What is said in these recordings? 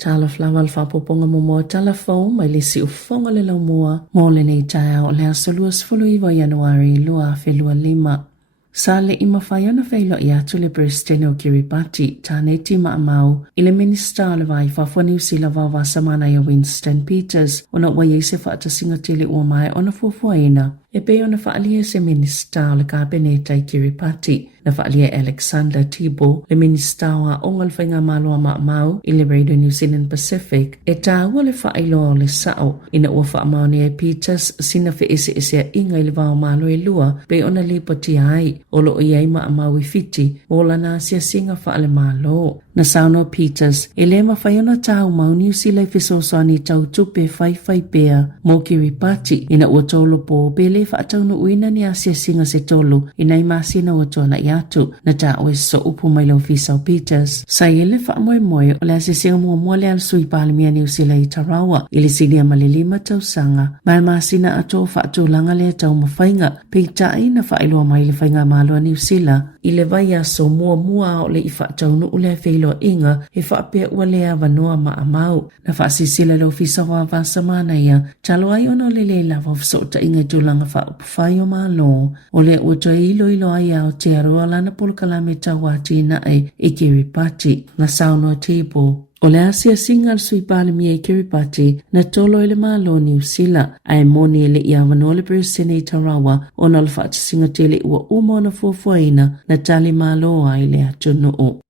Tala Fou whapoponga mo Tala Fou mai le si ufonga le lau mua mo le nei tae o le asolua 10 Januari lua felua 5. Sa le ima whaiona whailo i atu le Presidente o Kiribati tāne tima amau i le Minista le vai whafua New Zealand wawa samana i Winston Peters ona wai eise whaata singatili ua mai ona fuafuaina e pe ona whaalia se Minista o le Kabineta i Kiribati na whaalia Alexander Tibo le Minista wa ongal whainga malua maamau i le Radio New Zealand Pacific e tāua le whaailoa o le sao ina ua whaamaoni e Peters sina whi ese inga i le wao malo e lua pe ona lipoti ai o lo iai maamau i fiti o lana sia singa whaale malo. Na sauno Peters e le mawhaiona tau mau New Zealand fisosani tau tupe whai pea mo Kiribati ina ua tolo po pele whaataunu uina ni asia singa se tolo ina i masina ua tona i atu na ta oe so upu mai lau fisau Peters. Sa ele whaamoe o le asia singa mua le al sui palimia New Zealand i Tarawa ili sinia malilima tau sanga. Mai masina ato whaatulanga le tau mawhainga pe tai na whailua mai le whainga malua New Zealand i le vai aso mua o le i whaataunu ule feilo inga he whaapea ua lea wanoa maamau na whaasisila lau fisa wawa samana ia talo ai ono le lava fsota inga tulanga whaupufai o malo o le ua toi ilo ai au te aroa lana polokalame tawati na e Kiribati na sauno Tibo. O le asia singal sui palimia i Kiribati na tolo ele malo New Zealand ai moni ele ia wanoa le Presidente i Tarawa o na le whaatasingatili ua umona fuafuaina na tali malo ai le atunuu.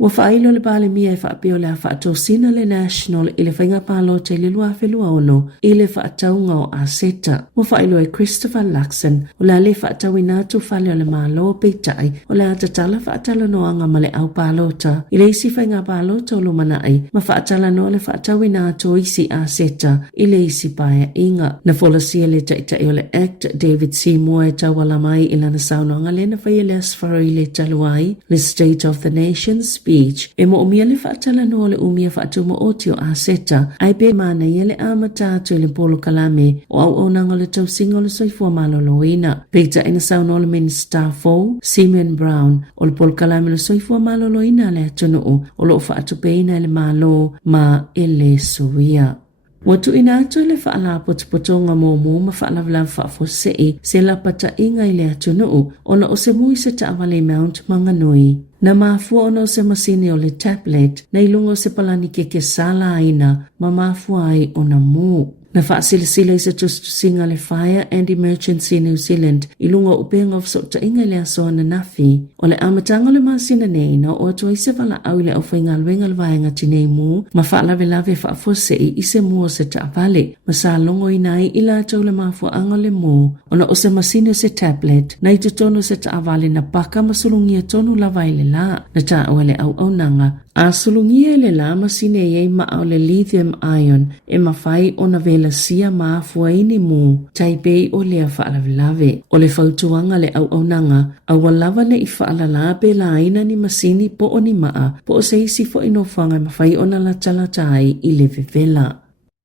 Ua whailo le palimia e whaapeo le a whaatosina le National i le whainga palo te le lua whelua ono i le whaataunga o Aseta. Ua whailo e Christopher Luxon o le ale whaatawina atu whale o le malo peitai o le atatala whaatala noanga ma le au palota. I le isi whainga palota o lumanai ma whaatala no le whaatawina atu isi Aseta i le isi paia inga. Na folasia le taitai o le Act David Sāmoa e tawala mai i lana saunanga le na whaia le asfaro i le taluai le State of the Nations Beach e mo umia le whaatala no le umia whaatuma o tio Aseta ai pe mana ia le amatatu i le polo kalame o au onanga le tausinga o le soifua maloloina. Peita ina sauno le Minister Fou, Simon Brown o le polo kalame le soifua maloloina le atunu o lo whaatupeina le malo ma ele suia. Watu ina atu le whaala potopotonga mo ma whaala whaafosei se la pata inga i le atunu ona o se mui se taawale Mount Manganui. Na mafua ono se masini o le tablet na ilungo se palani ke sala aina ma mafua ai ona mu. Na whaasilisila i se tusinga le Fire and Emergency New Zealand ilungo upenga of sota inga le asoa na nafi. O le amatanga le masina neina o atua i se wala au le au whainga alwenga le vaenga tinei mu ma whaalawe lawe whaafosei i se mua se taavale ma sa longo inai ila atau le mafua anga le mu. Ona o se masini o se tablet na i tutono se taavale na paka masulungia tonu lawai le la na taa le au nanga. A sulungia le la masine yei maa o le lithium ion e mawhai o na vela sia maa fuaini mu taipei o lea whaalavelave. O le fautuanga le au nanga a walawa ne i whaalala pe la aina ni masini po o ni maa po o se isi fo inofanga mawhai o na la talatai i le vevela.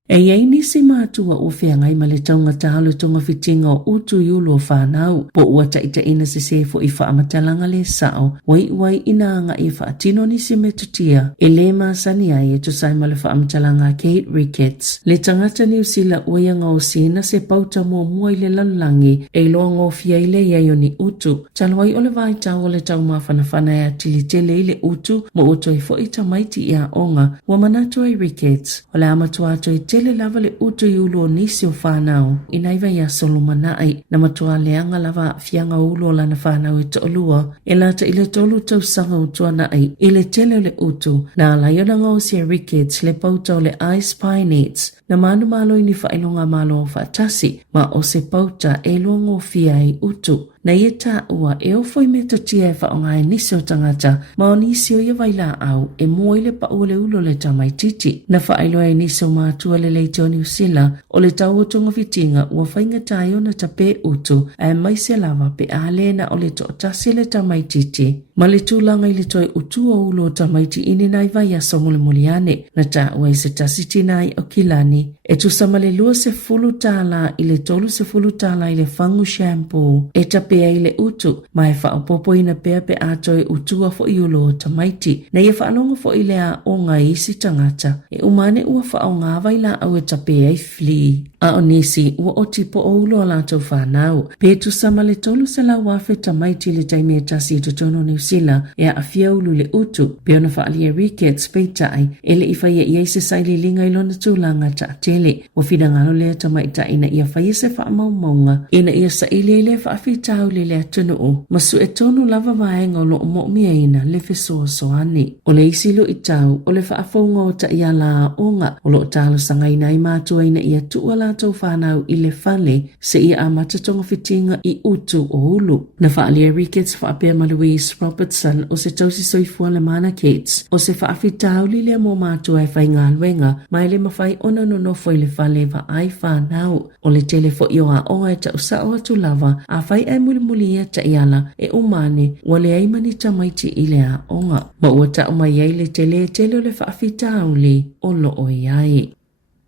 E iei nisi mātua o whiangai ma le taunga tālo tonga fitinga o utu iulo whanau po ua taita ina se sefo i whaamatalanga le sao wai ina anga i whaatino nisi metutia e le maasani ai e tusai ma le whaamatalanga Kate Ricketts. Le tangata New Zealand uianga o sina se pauta mua i le lalangi e loa ngofia i le iai o ni utu. Talwai o le vai tau o le tau mawhanawhana e tilitele i le utu mo uto i fo i tamaiti i a onga wa manatua i Ricketts o le amatua ato i tele lava le utu iulo nisi o whanau inaiva ia solomanai na matua leanga lava fianga ulo lana whanau e toolua e lata ile tolu tau sanga utua nai ile tele le utu na la yonanga o sia Ricketts le pauta o le ice pineates na manu malo ini whailonga malo o whaatasi ma o se pauta e longo fia i utu. Na ia tā ua e o foi me totia e whaonga e nisi o tangata ma o nisi o ia waila au e mua ile pa ule ulo le tamai titi. Na whailo e nisi o mātua le leite o New Zealand o le tau o tonga fitinga ua whainga tai o na tape utu a e maise lava pe a lena o le to tasi le tamai titi. Malitulanga ili toi utua ulo tamaiti ini na ivaya somule muliane na ta uai se tasitinai o kilani. E tu samale lua se fulu tala ile tolu se fulu tala ile fangu shampoo. E tapea ile utu ma e whaopopo ina pea pe atoi utua fo iulo tamaiti. Na ia whaanonga fo ile a o nga isi tangata. E umane ua whao ngā waila au e tapea i fli. A onisi ua o tipo o ulo a lato whanau. Pe tu samale tolu se la wafe tamaiti le taimea tasi tutono New Zealand e a afia ulu le utu. Pe ona whaalia rickets peitai ele i whaia i eise saili linga ilona tūlanga ta atele. Wa whidangalo lea tamaita ina ia whaia se wha maumaunga. Ina ia sa ile le whaafitau le lea tunu o. Masu e tonu lava vaenga o lo o mo'mia ina le fesoa soani. O le isilo i tau o le whaafonga o ta ia la onga. O lo talo sanga ina i mātua ina ia tua la tau whanau i le fale se ia a matatonga fitinga i utu o ulu. Na whaalia rickets whaapea ma Louise Robertson o se tausi soifua le mana Kates o se whaafitau li lea mō mātua e whai ngā luenga mai le mawhai ona no nofo i le whale wa ai whanau. O le telefo i o a oa e ta usa o atu lava a whai ai muli muli ia ta iala e umane wa le ai mani tamaiti i le a onga. Ma ua ta umai ai le tele o le whaafitau li o lo o iai.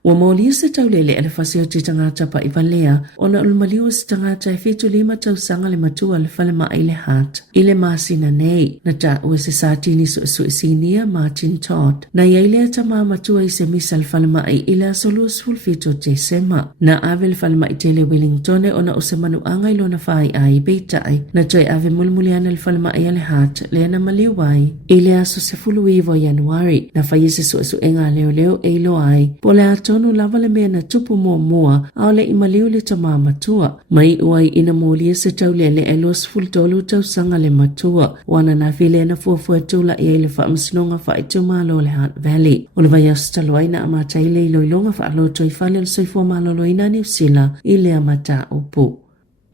Wa mōlia se taulele ele whasio ti tangata pa iwalea, ona ulumaliu se tangata e fitu lima tau sanga le matua le whale maa ile hat. Ile maasina nei, na ta ue se saatini su sinia Martin Todd. Na iailea ta maa matua i se misa le whale maa ile asolu sul fitu te sema. Na ave le whale maa tele Wellingtone ona o se manu anga ilona whai ai beitai. Na toi ave mulmuliana le whale maa ile hat, leana maliu wai. Ile aso se fulu iwo Januari, na whai se su enga leo e ilo ai. Pole ato tonu lava le mea na tupu mua au le imaliu le tama matua. Mai uai ina mōlia se taulele e los fultolu tau sanga le matua. Wana na file na fuafua tula i le whaamsinonga wha itu malo le Hunt Valley. O le vai astaloaina a mataile i loilonga wha aloto i whale le soifua maloloina New Zealand i le amata upu.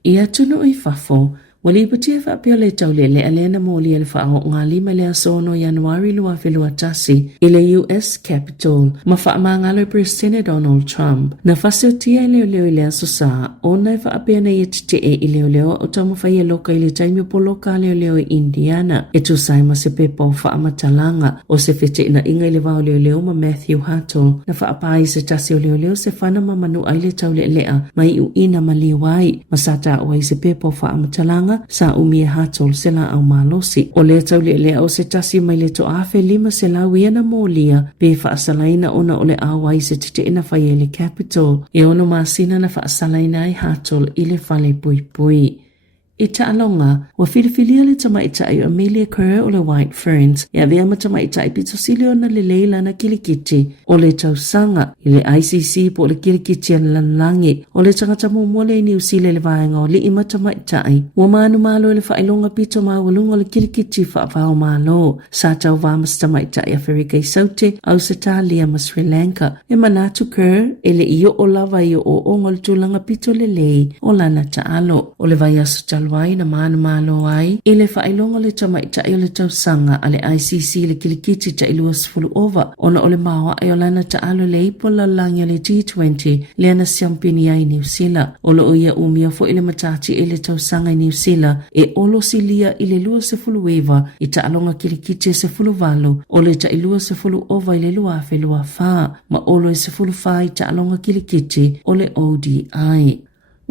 Ia tunu i whafo. Wali ipatia whaapea le taulele alena mōlia le whaao ngā lima le asono Januari lua whelua tasi i le US Capitol ma whaamangalo President Donald Trump. Na whaseo tia i leo i le aso sa, ona i whaapea na i te i leo o tamu whaia loka i le taimio poloka leo i Indiana. E tu saima se pepa o whaamatalanga o se whete ina inga i le wao leo ma Matthew Hattle. Na whaapai se tasi o leo se whana ma manu ai le taulelea mai u ina maliwai. Masata o ai se pepa o whaamatalanga sa umie Hatol se la au malosi. O le tauli lea o se tasi mai le to afe lima se la wiana mōlia pe whaasalaina ona o le awai se tete ina whai e le Capitol. E ono maasina na whaasalaina ai Hatol i le whale pui pui. I ta'alonga, wa whiriwhilia le tamaitai o Amelia Kerr o le White Ferns, ia vea ma tamaitai pito silio na le leila na kilikiti o le tausanga i le ICC po le kilikiti an lanlangi o le tangata mōmole i New Zealand le vaenga o le ima tamaitai. Wa maanu malo le whailonga pito mawalunga o le kilikiti whaapao malo, sa tau vamas tamaitai a Wherikei Saute au se talia ma Sri Lanka. E manatu Kerr, e le iyo o lava iyo o onga le tulanga pito le lei o lana taalo. O le vai asu talo ai na maana malo ai i le whailonga le tamaitai o le tausanga a le ICC le kilikiti ta ilua sifulu ova ona o le mawa e o lana ta alo le ipola langia le G20 le ana siampini ai New Zealand o lo ia umia fo i le matati e le tausanga i New Zealand e olo silia i le lua sifulu eva i ta alonga kilikiti sifulu valo o le ta ilua sifulu ova i le lua fe lua fa ma olo e sifulu fa i ta alonga kilikiti o le ODI.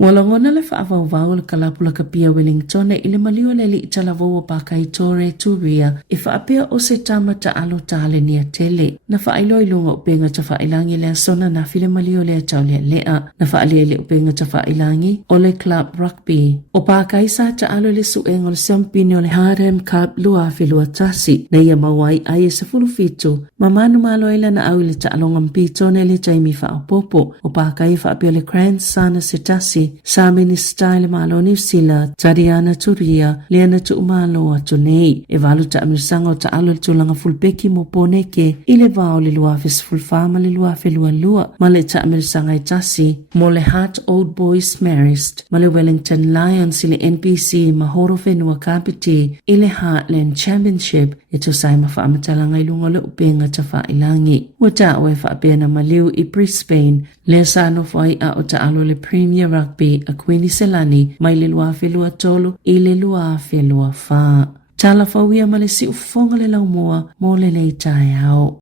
Walangona le whaavau le kalapula kapia Wellington i le malio le li talavou pakai tore turia i whaapea o se tamata alo tale nia tele. Na whailo ilunga upenga ta whailangi le asona na file malio le atau le lea. Na whaalia le upenga ta whailangi o le club rugby. O pakai sa ta alo le suenga o le siampini o le Harem Cup lua filua tasi. Na ia mawai ai e se fulu fitu. Mamanu malo ila na au le ta alonga mpito ne le taimi whaapopo. O pakai whaapea le Grand Sana se tasi. Sa minister le malo New Zealand, Tariana Turia, leana tu umalo atu nei. E walu ta amirsanga o ta alo le tulanga fulpeki mo poneke, i le vao le luafe sifulfama le luafe lua, ma le ta amirsanga i tasi, mo le Heart Old Boys Marist, ma le Wellington Lions i le NPC ma horo whenua kapiti, i le Heartland Championship, e tu saima whaamatalanga i lunga le upenga ta whailangi. Ua ta oe whaapena maliu i Brisbane, le sano whai a o ta alo le Premier Rugby a Queenie Selani mai le lua whelua tolu i le lua whelua wha. Tala Fou ia ma le si ufonga le lau moa mo le nei tai au.